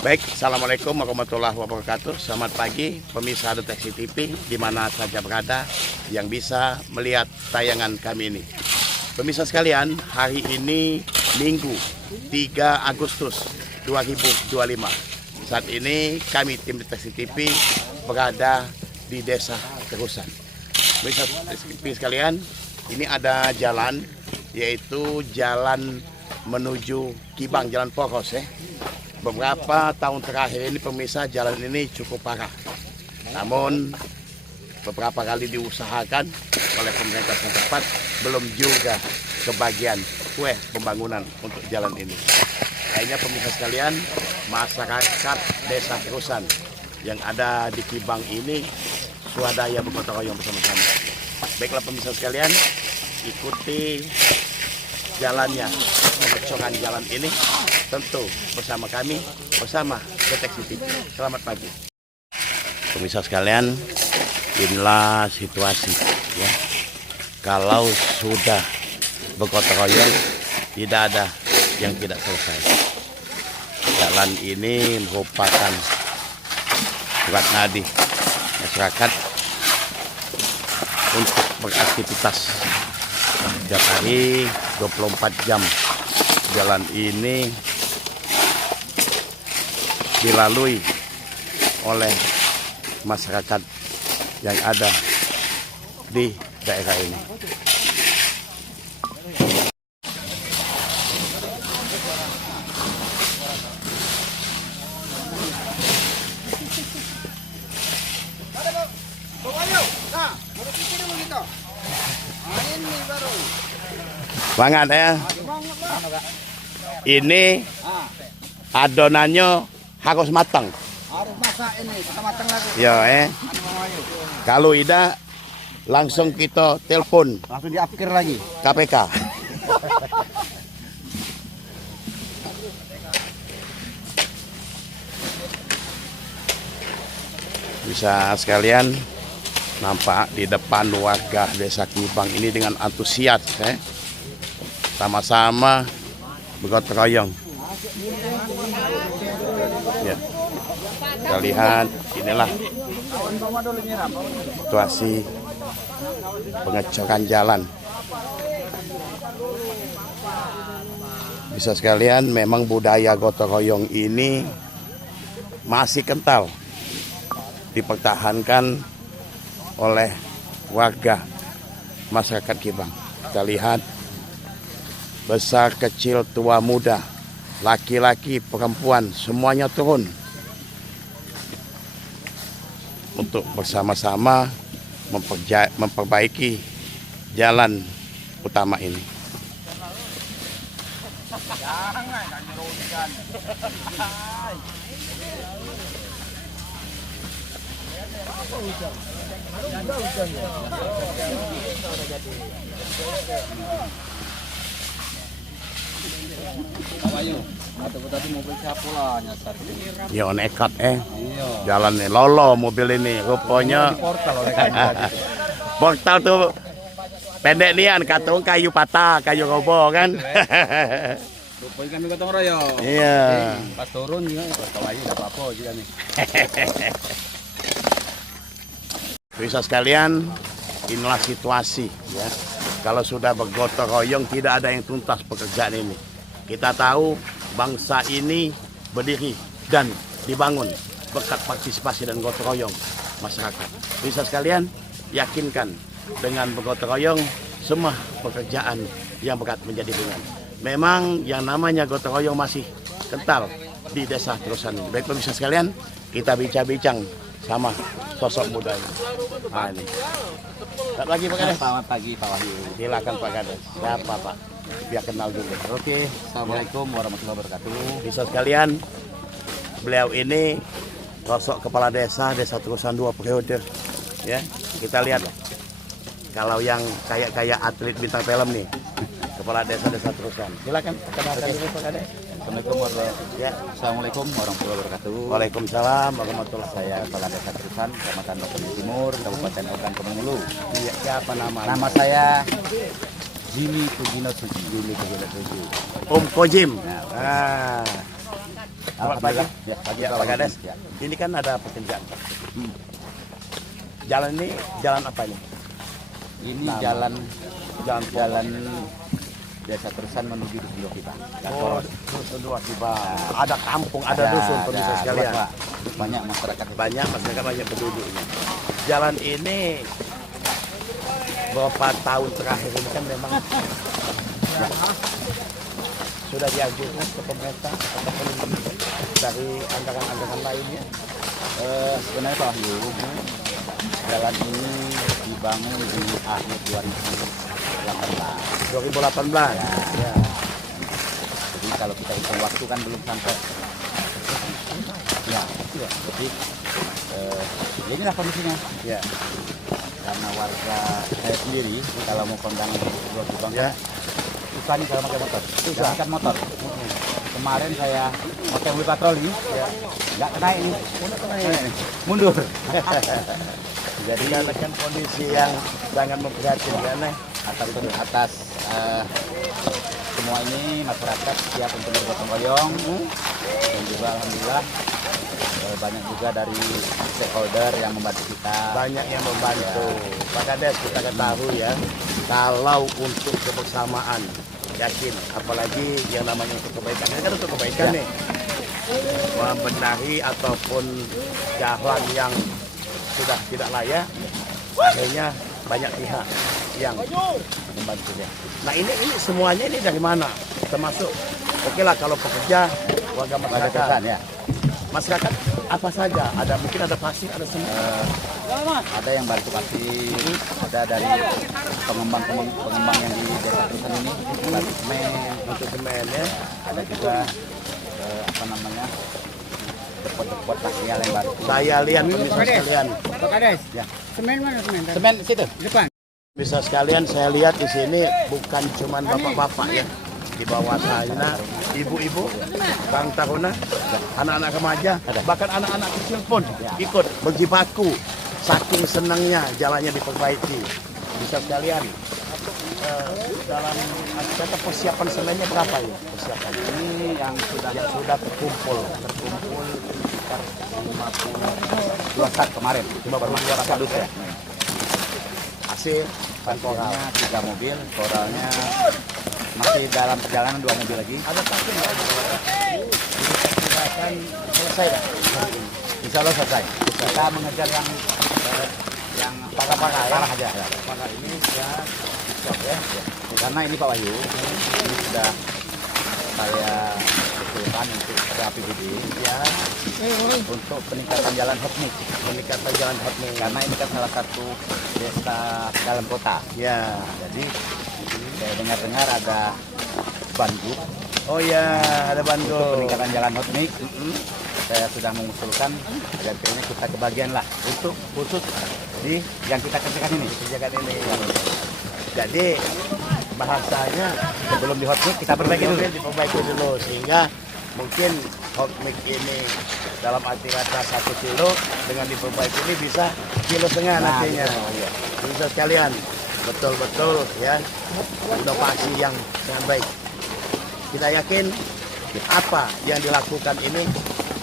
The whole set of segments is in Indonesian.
Baik, assalamualaikum warahmatullahi wabarakatuh. Selamat pagi pemirsa Deteksi TV di mana saja berada yang bisa melihat tayangan kami ini. Pemirsa sekalian, hari ini Minggu 3 Agustus 2025. Saat ini kami tim Deteksi TV berada di Desa Terusan. Pemirsa TV sekalian, ini ada jalan, yaitu jalan menuju Kibang, Jalan Poros ya. Beberapa tahun terakhir ini pemirsa, jalan ini cukup parah. Namun beberapa kali diusahakan oleh pemerintah setempat, belum juga kebagian kue pembangunan untuk jalan ini. Akhirnya pemirsa sekalian, masyarakat Desa Terusan yang ada di Kibang ini swadaya bergotong royong bersama-sama. Baiklah pemirsa sekalian, ikuti jalannya, pengecoran jalan ini tentu bersama kami, bersama Deteksi TV. Selamat pagi pemirsa sekalian, inilah situasi ya. Kalau sudah bergotong royong, tidak ada yang tidak selesai. Jalan ini merupakan surat nadi masyarakat untuk beraktivitas setiap hari 24 jam. Jalan ini dilalui oleh masyarakat yang ada di daerah ini. Banget ya. Ini adonannya harus matang. Harus masak ini, matang lagi. Ya, kalau tidak langsung kita telepon. Langsung diapkir lagi. KPK. Bisa sekalian nampak di depan warga Desa Kibang ini dengan antusias, sama-sama bergotong royong. Ya, kita lihat inilah situasi pengecoran jalan. Bisa sekalian, memang budaya gotong royong ini masih kental dipertahankan oleh warga masyarakat Kibang. Kita lihat besar, kecil, tua, muda, laki-laki, perempuan, semuanya turun untuk bersama-sama memperbaiki jalan utama ini. Ya nekat jalan nih, lolo mobil ini rupanya. Portal tuh pendek nian, katung kayu patah, kayu roboh kan. Rupanya kami gotong royong. Iya. Pas turun juga gotong lagi, nggak apa-apa juga nih. Bisa sekalian, inilah situasi ya. Kalau sudah bergotong royong, tidak ada yang tuntas pekerjaan ini. Kita tahu bangsa ini berdiri dan dibangun berkat partisipasi dan gotong royong masyarakat. Bisa sekalian, yakinkan dengan bergotong royong semua pekerjaan yang berat menjadi ringan. Memang yang namanya gotong royong masih kental di Desa Terusan. Baik pemirsa sekalian, kita bincang-bincang sama sosok muda ini. Nah, ini. Selamat pagi Pak Kades. Selamat pagi Pak Wahyu. Silakan Pak Kades. Siapa Pak? Biar kenal dulu. Oke, assalamualaikum warahmatullahi wabarakatuh. Bisa sekalian, beliau ini sosok kepala desa Terusan 2 periode. Ya, kita lihat Kalau yang kayak atlet bintang film nih, kepala desa terusan. Silakan perkenalkan diri Pak Kades. Assalamualaikum warahmatullahi wabarakatuh. Waalaikumsalam warahmatullahi wabarakatuh. Saya Kepala Desa Terusan, Kecamatan Lopen Timur, Kabupaten Ogan Komeng Ulu. Iya, siapa namanya? Nama saya Jimmy Kujino Suji. Om Kojim. Nah, Ah. Selamat pagi. Ya, pagi Ya, Pak Kades. Ya. Ini kan ada pekerjaan. Jalan ini jalan apa ini? Ini Nama. jalan Jalan Desa Terusan menuju Dusun kita. Oh, dusun dua tiba. Ada kampung, ada dusun pemirsa sekalian. Pak. Banyak masyarakat. Banyak masyarakat, banyak penduduknya. Jalan ini beberapa tahun terakhir ini kan memang ya, sudah diajukan ke pemerintah ataupun dari anggaran-anggaran lainnya. Sebenarnya Pak Wahyu, jalan ini dibangun di akhir 2018. 2018. Ya. Jadi kalau kita hitung waktu kan belum sampai. Ya, jadi ya inilah kondisinya. Ya. Karena warga saya sendiri kalau mau kondangan di luar Subang, Ya. susah nih kalau pakai motor. Susah kan motor. Kemarin saya pakai mobil patroli, nggak kena ini. Mundur. Jadi karena kan kondisi yang sangat memprihatinkan nih. Atas semua ini masyarakat siap untuk bergotong royong dan juga alhamdulillah banyak juga dari stakeholder yang membantu kita. Banyak yang membantu. Pak Kades, kita ketahui ya, kalau untuk kebersamaan, yakin, apalagi yang namanya untuk kebaikan, ini kan untuk kebaikan Ya. nih, membenahi ataupun jalan yang sudah tidak layak, akhirnya banyak pihak yang membantu ya. Nah ini semuanya ini dari mana? Termasuk, oke lah kalau pekerja, warga masyarakat. Terusan ya. Masyarakat apa saja? Ada mungkin ada pasir, ada semua. Ada yang bantu kasih, ada dari pengembang yang di Desa Terusan ini, bantu semen, Untuk semen ya. ada juga apa namanya depot-depot material yang baru. Saya lihat pemirsa sekalian. Pak Kades, Ya. semen mana semen? Semen situ. Depan. Pemirsa sekalian, saya lihat di sini bukan cuma bapak-bapak ya. Di bawah sana ibu-ibu, Kang Taruna, anak-anak remaja, bahkan anak-anak kecil pun ikut berjibaku. Saking senangnya jalannya diperbaiki. Bisa sekalian, dalam kata persiapan semennya berapa ya persiapan? Ini yang sudah terkumpul sekitar 52 sak kemarin. 52 kardus ya. Hasil Pantornya 3 mobil, koralnya masih dalam perjalanan 2 mobil lagi. ada pasti nggak? Diperkirakan selesai dah hari ini. Insya Allah selesai. Kita mengejar yang parah aja. Ya. Maka ini ya stop ya. Karena ini Pak Wahyu, ini sudah saya usulkan untuk APBD Ya, untuk peningkatan jalan hotmix. peningkatan jalan hotmail. Karena ini kan salah satu desa dalam kota. Ya. Jadi saya dengar-dengar ada Bandung Oh ya, ada untuk Bandung. peningkatan jalan hotmix. Saya sudah mengusulkan agar kayaknya kita kebagian lah Untuk khusus di yang kita kerjakan ini. kebijakan ini. Jadi bahasanya Sebelum di hotmix kita perbaiki dulu. diperbaiki dulu sehingga mungkin hotmix ini dalam arti kata 1 kilo dengan diperbaiki ini bisa 1,5 kilo nantinya. Bisa sekalian, betul-betul ya inovasi yang sangat baik. Kita yakin apa yang dilakukan ini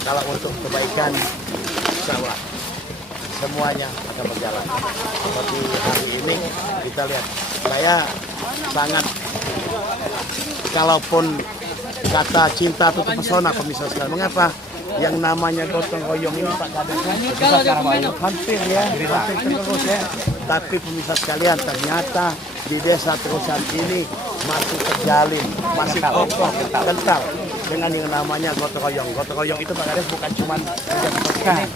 kalau untuk kebaikan, insya Allah semuanya akan berjalan. Seperti hari ini kita lihat, saya sangat, kalaupun kata cinta atau pesona pemirsa sekalian, mengapa yang namanya gotong royong ini Pak Kades hampir ya, hampir terus ya. Tapi pemirsa sekalian, ternyata di Desa Terusan ini masih terjalin, masih kokoh, kental dengan yang namanya gotong royong. Gotong royong itu Pak Kades bukan cuma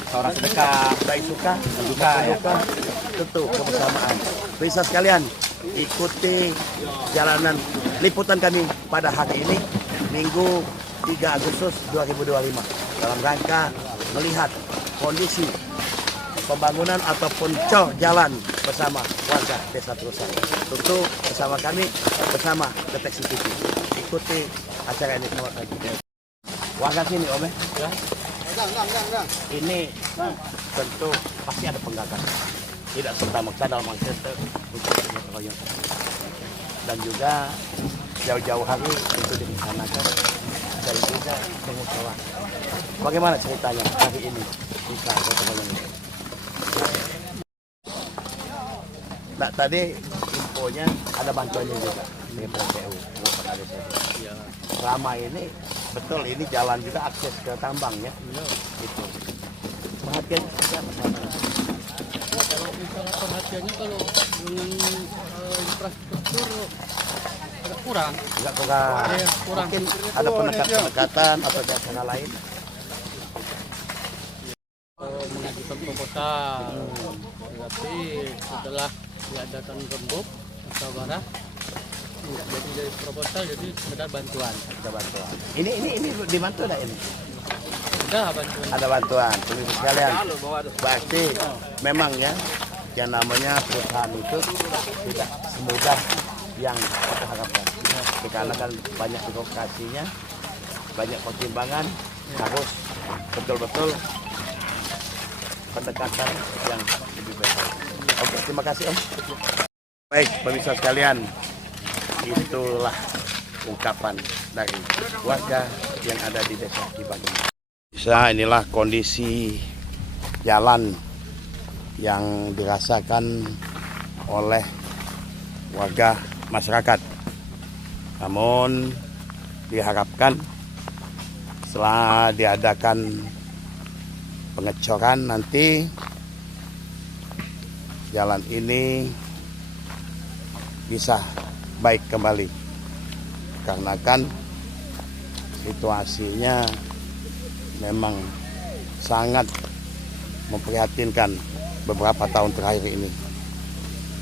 Seorang sedekah, baik suka, duka, tentu kebersamaan. Pemirsa sekalian, ikuti jalanan liputan kami pada hari ini, Minggu 3 Agustus 2025, dalam rangka melihat kondisi pembangunan ataupun cor jalan bersama warga Desa Terusan. Tentu bersama kami, bersama Deteksi TV. Ikuti acara ini selamat pagi. Warga sini, Om. Ya. Enggak. Ini tentu pasti ada penggagas. Tidak serta-merta dalam arti untuk gotong royong. Dan juga jauh-jauh hari itu direncanakan dari juga pengusaha. Bagaimana ceritanya hari ini bisa gotong royong ini? Nah, tadi infonya ada bantuannya juga dari PPU. Ya. Selama ini betul ini jalan juga akses ke tambang ya. Itu. Perhatian siapa sama? Kalau misalnya perhatiannya kalau dengan infrastruktur agak kurang. Enggak kurang. Ya, kurang. Mungkin ada pendekatan atau cara lain. Mengajukan proposal. Tapi setelah diadakan rembuk atau barang enggak jadi dari proposal, jadi sekedar bantuan. Ada bantuan. Ini dibantu ada ini. Udah bantuan. Ada bantuan, pemirsa sekalian. Pasti memang ya, yang namanya perusahaan itu tidak semudah yang kita harapkan. Karena kan banyak birokrasinya, banyak pertimbangan, harus betul-betul pendekatan yang lebih baik. Oke, terima kasih Om. Baik, pemirsa sekalian, itulah ungkapan dari warga yang ada di Desa Cibagung. Inilah kondisi jalan yang dirasakan oleh warga masyarakat. Namun diharapkan setelah diadakan pengecoran nanti jalan ini bisa baik kembali. Karena kan situasinya memang sangat memprihatinkan beberapa tahun terakhir ini.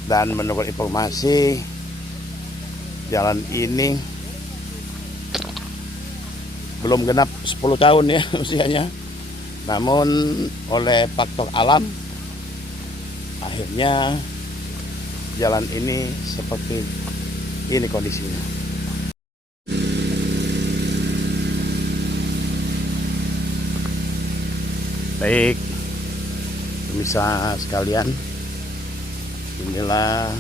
Dan menurut informasi, jalan ini belum genap 10 tahun ya usianya. Namun oleh faktor alam, akhirnya jalan ini seperti ini kondisinya. Baik, pemirsa sekalian, inilah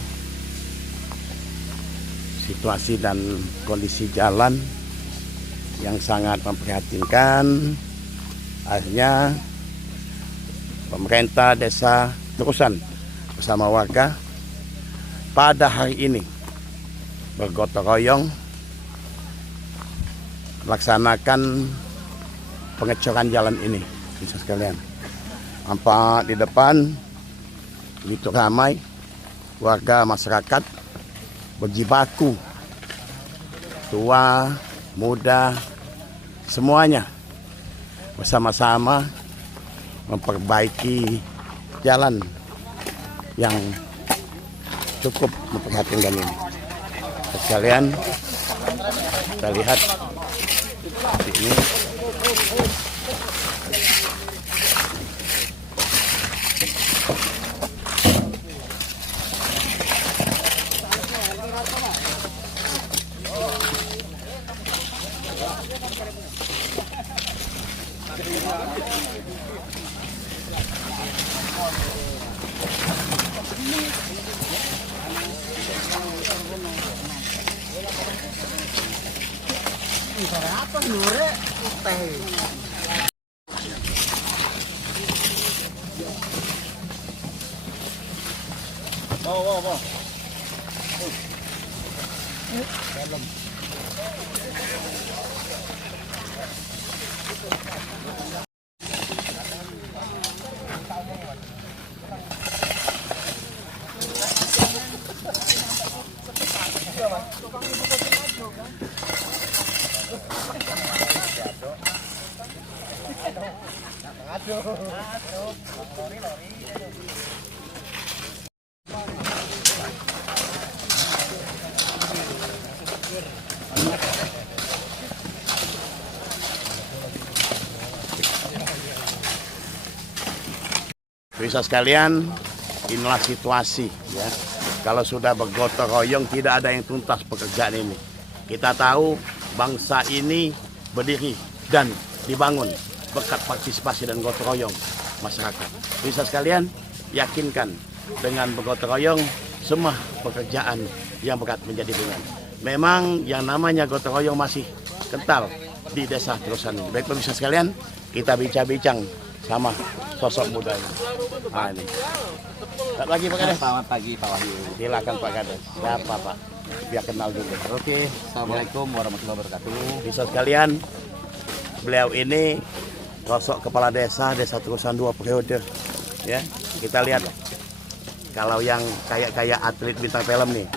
situasi dan kondisi jalan yang sangat memprihatinkan. Akhirnya pemerintah Desa Terusan bersama warga pada hari ini bergotong royong melaksanakan pengecoran jalan ini. Bisa sekalian, nampak di depan begitu ramai warga masyarakat berjibaku, tua, muda, semuanya bersama-sama memperbaiki jalan yang cukup memprihatinkan ini. Sekalian, kita lihat di ini. Bisa sekalian, inilah situasi ya. Kalau sudah bergotong royong tidak ada yang tuntas pekerjaan ini. Kita tahu bangsa ini berdiri dan dibangun berkat partisipasi dan gotong royong masyarakat. Bisa sekalian yakinkan dengan bergotong royong semua pekerjaan yang berat menjadi ringan. Memang yang namanya gotong royong masih kental di desa Terusan ini. Baik pemirsa sekalian, kita bincang-bincang sama sosok muda ini. Nah, ini. Selamat pagi Pak Kades. Selamat pagi Pak Wahyu. Silakan Pak Kades. Siapa Pak? Biar kenal dulu. Oke, Assalamualaikum warahmatullahi wabarakatuh. Bisa sekalian, beliau ini sosok kepala desa Terusan 2 periode. Ya, kita lihat kalau yang kayak atlet bintang film nih,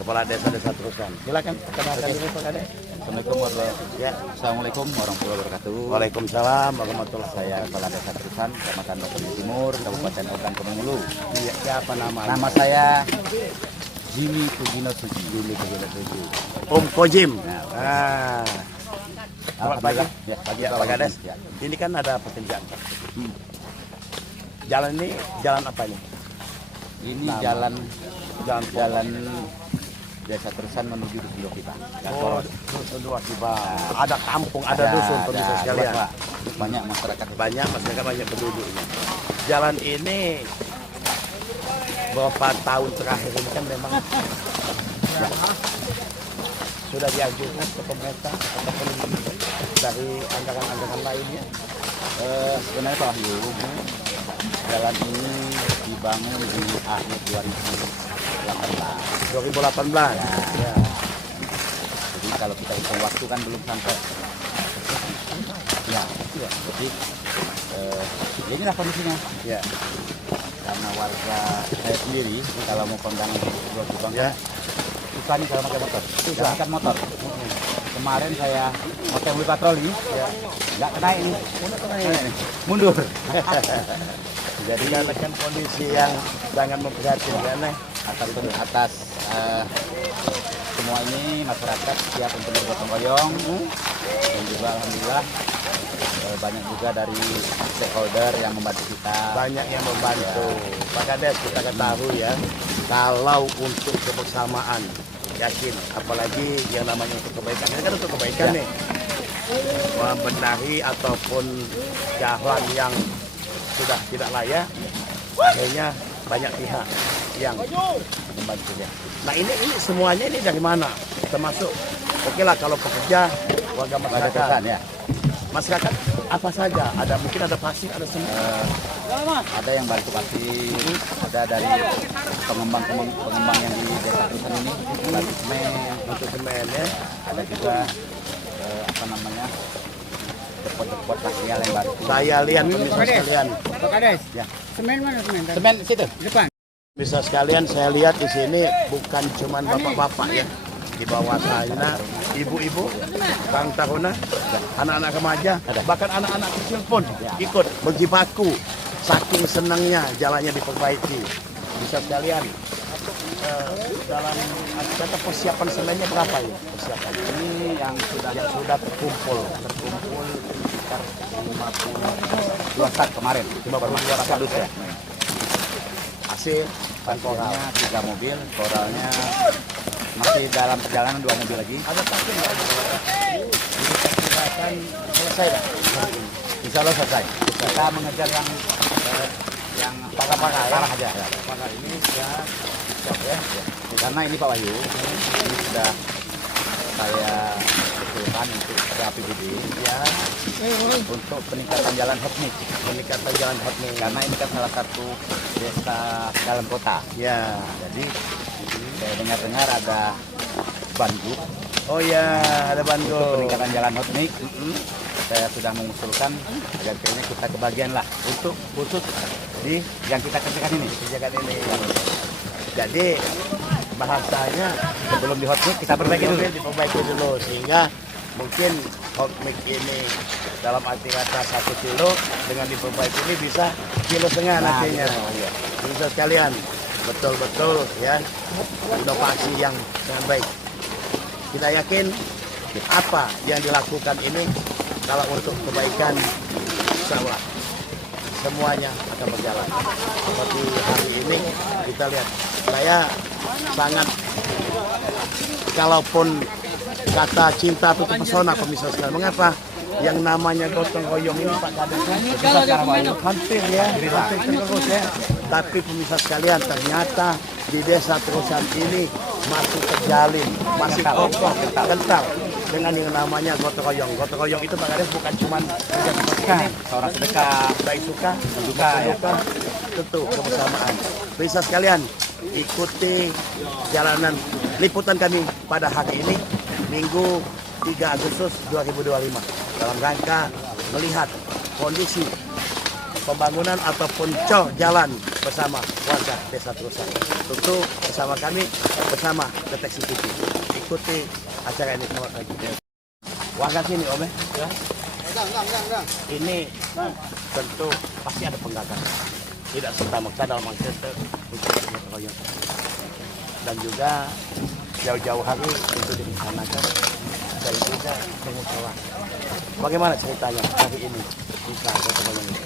kepala desa Terusan. Silakan perkenalkan diri Pak Kades. Assalamualaikum warahmatullahi wabarakatuh. Waalaikumsalam warahmatullahi Saya Kepala Desa Terusan, Kecamatan Batu Timur, Kabupaten Ogan Komeng Ulu. Iya, siapa namanya? Nama saya Jimmy Tugino Suji. Om Kojim. Nah, Selamat pagi. Ya, pagi Ya, Pak Kades. Ya. Ini kan ada pekerjaan. Jalan ini jalan apa ini? Ini Nama. jalan Jalan Desa Terusan menuju Dusun kita. Oh, dusun dua tiba. Ada kampung, ada dusun pemirsa sekalian. Pak. Banyak masyarakat. Banyak masyarakat, banyak penduduknya. Jalan ini beberapa tahun terakhir ini kan memang ya, sudah diajukan ke pemerintah ataupun dari anggaran-anggaran lainnya. Sebenarnya Pak Wahyu, jalan ini dibangun di akhir 2018. 2018. Ya. Jadi kalau kita hitung waktu kan belum sampai. Ya. Jadi inilah kondisinya. Ya. Karena warga saya sendiri kalau mau kondangan di Pulau Subang, Ya. susah nih kalau pakai motor. Susah kan motor. Kemarin saya pakai mobil patroli, nggak kena ini. Mundur. Jadi karena kan kondisi yang sangat memprihatinkan nih. Atas semua ini masyarakat siap untuk bergotong royong dan juga alhamdulillah banyak juga dari stakeholder yang membantu kita. Banyak yang membantu. Pak Kades, kita ketahui ya, kalau untuk kebersamaan, yakin, apalagi yang namanya untuk kebaikan, ini kan untuk kebaikan nih, membenahi ataupun jalan yang sudah tidak layak, akhirnya banyak pihak yang membantu ya. Nah ini semuanya ini dari mana? Termasuk, oke lah kalau pekerja, warga masyarakat. Terusan, ya. Masyarakat apa saja? Ada mungkin ada pasir, ada semen. Ada yang bantu pasir, ada dari pengembang yang di Desa Terusan ini bantu semen, Untuk semen ya. ada juga apa namanya depot-depot material yang baru. Saya lihat pemirsa sekalian. Pak Kades, Ya. semen mana semen? Semen situ. Depan. Pemirsa sekalian, saya lihat di sini bukan cuma bapak-bapak ya. Di bawah sana ibu-ibu, Kang Taruna, anak-anak remaja, bahkan anak-anak kecil pun ikut berjibaku. Saking senangnya jalannya diperbaiki. Bisa sekalian, dalam kata persiapan semennya berapa ya persiapan? Ini yang sudah terkumpul sekitar 52 sak kemarin. 52 kardus ya. Hasil Pasirnya 3 mobil, koralnya masih dalam perjalanan 2 mobil lagi. ada pasir nggak? Ini akan selesai dah. Insya Allah selesai. Kita mengejar yang parah aja. Apakah ini sudah siap ya? Karena ini Pak Wahyu, ini sudah saya usulkan untuk ke APBD Ya, untuk peningkatan jalan hotnik. peningkatan jalan hotmail. Karena ini kan salah satu desa dalam kota. Ya. Jadi saya dengar-dengar ada Bandung Oh ya, ada untuk Bandung. peningkatan jalan hotnik. Saya sudah mengusulkan agar kayaknya kita kebagian lah untuk khusus di yang kita kerjakan ini. Kebijakan ini. Jadi bahasanya Sebelum di hotnik kita perbaiki dulu. diperbaiki dulu sehingga mungkin hotmix ini dalam arti kata 1 kilo dengan diperbaiki ini bisa 1,5 kilo nantinya. iya. Bisa sekalian, betul-betul ya inovasi yang sangat baik. Kita yakin apa yang dilakukan ini kalau untuk kebaikan insya Allah semuanya akan berjalan. Seperti hari ini kita lihat, saya sangat, kalaupun kata cinta atau terpesona pemirsa sekalian. Mengapa? Yang namanya gotong royong ini Pak Kades hampir ya, hampir terus ya. Tapi pemirsa sekalian, ternyata di desa Terusan ini masih terjalin, masih kokoh, kental dengan yang namanya gotong royong. Gotong royong itu Pak Kades bukan cuma Seorang sedekah, baik suka, duka, tentu kebersamaan. Pemirsa sekalian, ikuti jalanan liputan kami pada hari ini, Minggu 3 Agustus 2025, dalam rangka melihat kondisi pembangunan ataupun cor jalan bersama warga Desa Terusan. Tentu bersama kami, bersama Deteksi TV. Ikuti acara ini. Selamat pagi. Warga sini, Om. Ya. Ini tentu pasti ada penggagas. Tidak serta-merta dalam Manchester untuk gotong royong. Dan juga jauh-jauh hari itu direncanakan dan juga pengusaha. Bagaimana ceritanya hari ini bisa gotong royong ini?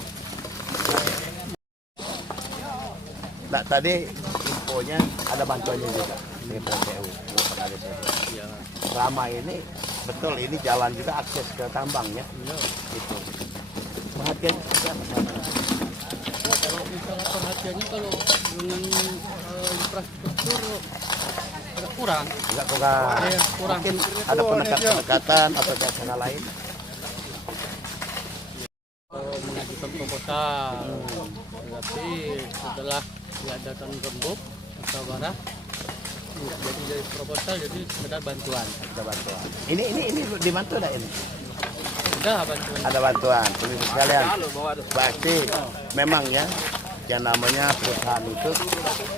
Nah, tadi infonya ada bantuannya juga dari PPU. Ya. Selama ini betul ini jalan juga akses ke tambangnya. Itu. Perhatian siapa sama? Kalau misalnya perhatiannya kalau dengan infrastruktur agak kurang. Enggak kurang. Ya, kurang. Mungkin ada pendekatan atau cara lain. Mengajukan proposal, tapi setelah diadakan rembuk musyawarah nggak jadi proposal, jadi sekedar bantuan. Ada bantuan. Ini dibantu enggak ini? Sudah bantuan. Ada bantuan. Pemirsa sekalian. Berarti memang ya yang namanya perusahaan itu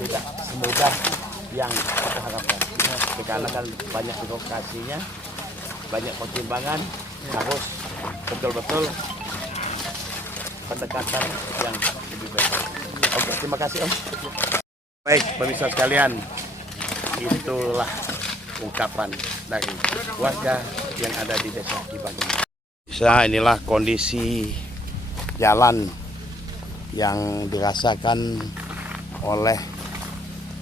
tidak semudah yang kita harapkan. Karena kan banyak birokrasinya, banyak pertimbangan, harus betul-betul pendekatan yang lebih baik. Oke, terima kasih Om. Baik, pemirsa sekalian, itulah ungkapan dari warga yang ada di Desa Cibagung. Inilah kondisi jalan yang dirasakan oleh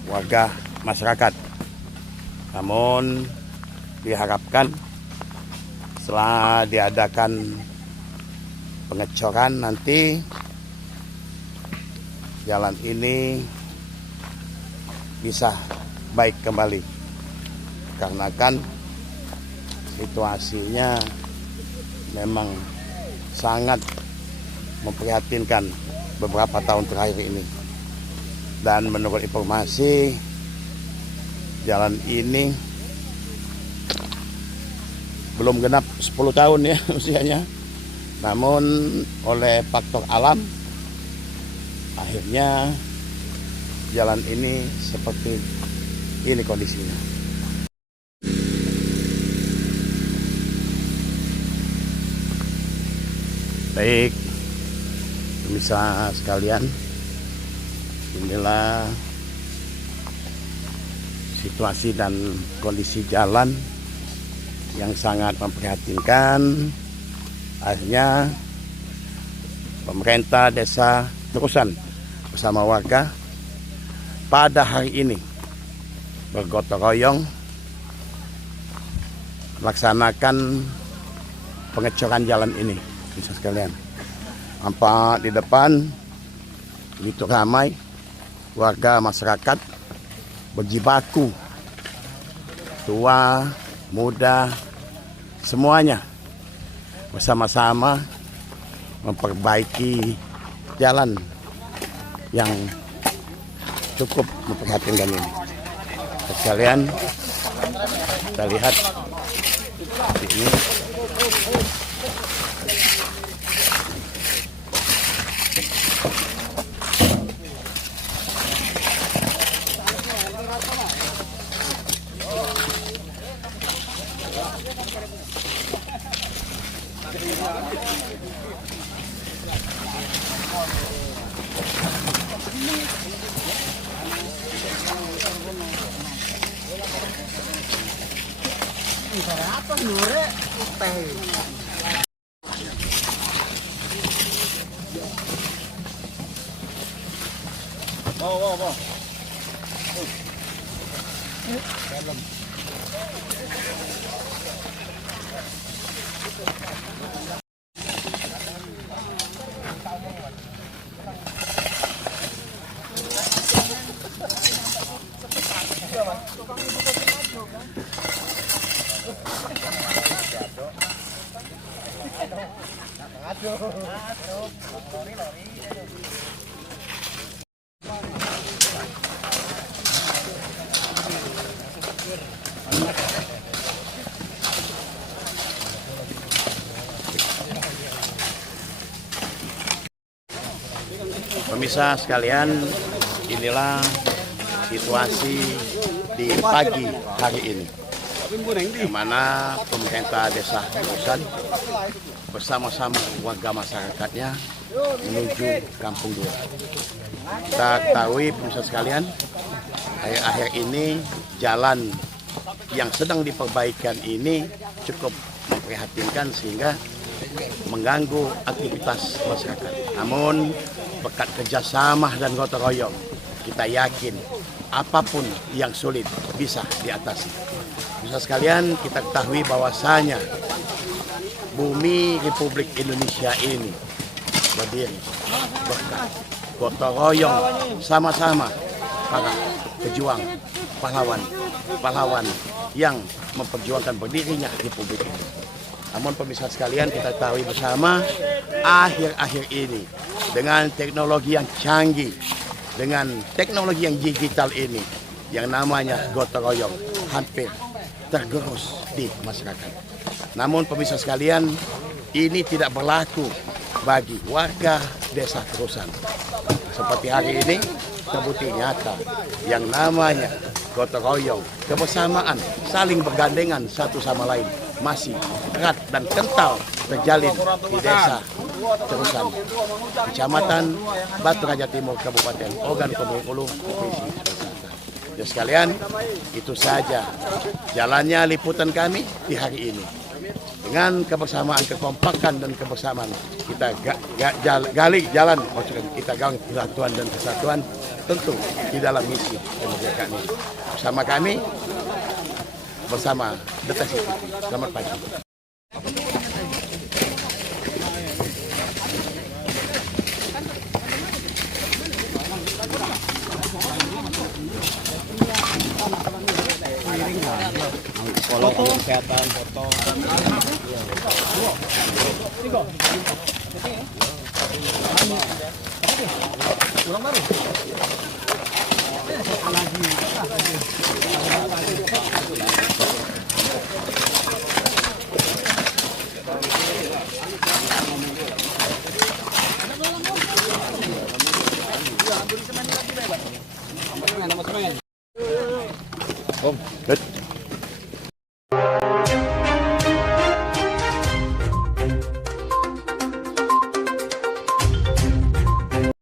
warga masyarakat. Namun diharapkan setelah diadakan pengecoran nanti jalan ini bisa baik kembali, karena kan situasinya memang sangat memprihatinkan beberapa tahun terakhir ini. Dan menurut informasi, jalan ini belum genap 10 tahun ya usianya. Namun oleh faktor alam, akhirnya jalan ini seperti ini kondisinya. Baik, pemirsa sekalian, inilah situasi dan kondisi jalan yang sangat memprihatinkan. Akhirnya pemerintah Desa Terusan bersama warga pada hari ini bergotong royong melaksanakan pengecoran jalan ini. Bisa sekalian, nampak di depan begitu ramai warga masyarakat berjibaku, tua, muda, semuanya bersama-sama memperbaiki jalan yang cukup memprihatinkan ini. Sekalian, kita lihat di ini. Pemirsa sekalian, inilah situasi di pagi hari ini, di mana pemerintah desa Terusan bersama-sama warga masyarakatnya menuju Kampung Dua. Kita ketahui pemirsa sekalian, akhir-akhir ini jalan yang sedang diperbaikan ini cukup memprihatinkan sehingga mengganggu aktivitas masyarakat. Namun berkat kerjasama dan gotong royong, kita yakin apapun yang sulit bisa diatasi. Bisa sekalian kita ketahui bahwasanya bumi Republik Indonesia ini berdiri berkat gotong royong sama-sama para pejuang, pahlawan yang memperjuangkan berdirinya Republik ini. Namun pemirsa sekalian, kita ketahui bersama akhir-akhir ini dengan teknologi yang canggih, dengan teknologi yang digital ini, yang namanya gotong royong hampir tergerus di masyarakat. Namun pemirsa sekalian, ini tidak berlaku bagi warga desa Terusan. Seperti hari ini terbukti nyata yang namanya gotong royong, kebersamaan, saling bergandengan satu sama lain masih erat dan kental terjalin di desa Terusan, Kecamatan Batu Raja Timur, Kabupaten Ogan Komering Ulu, Provinsi Sulawesi Selatan. Ya sekalian, itu saja jalannya liputan kami di hari ini. Dengan kebersamaan, kekompakan dan kebersamaan, kita gali jalan, kita gali persatuan dan kesatuan tentu di dalam misi kemerdekaan ini. Bersama kami, bersama Deteksi TV. Selamat pagi. Foto kesehatan, foto. Om,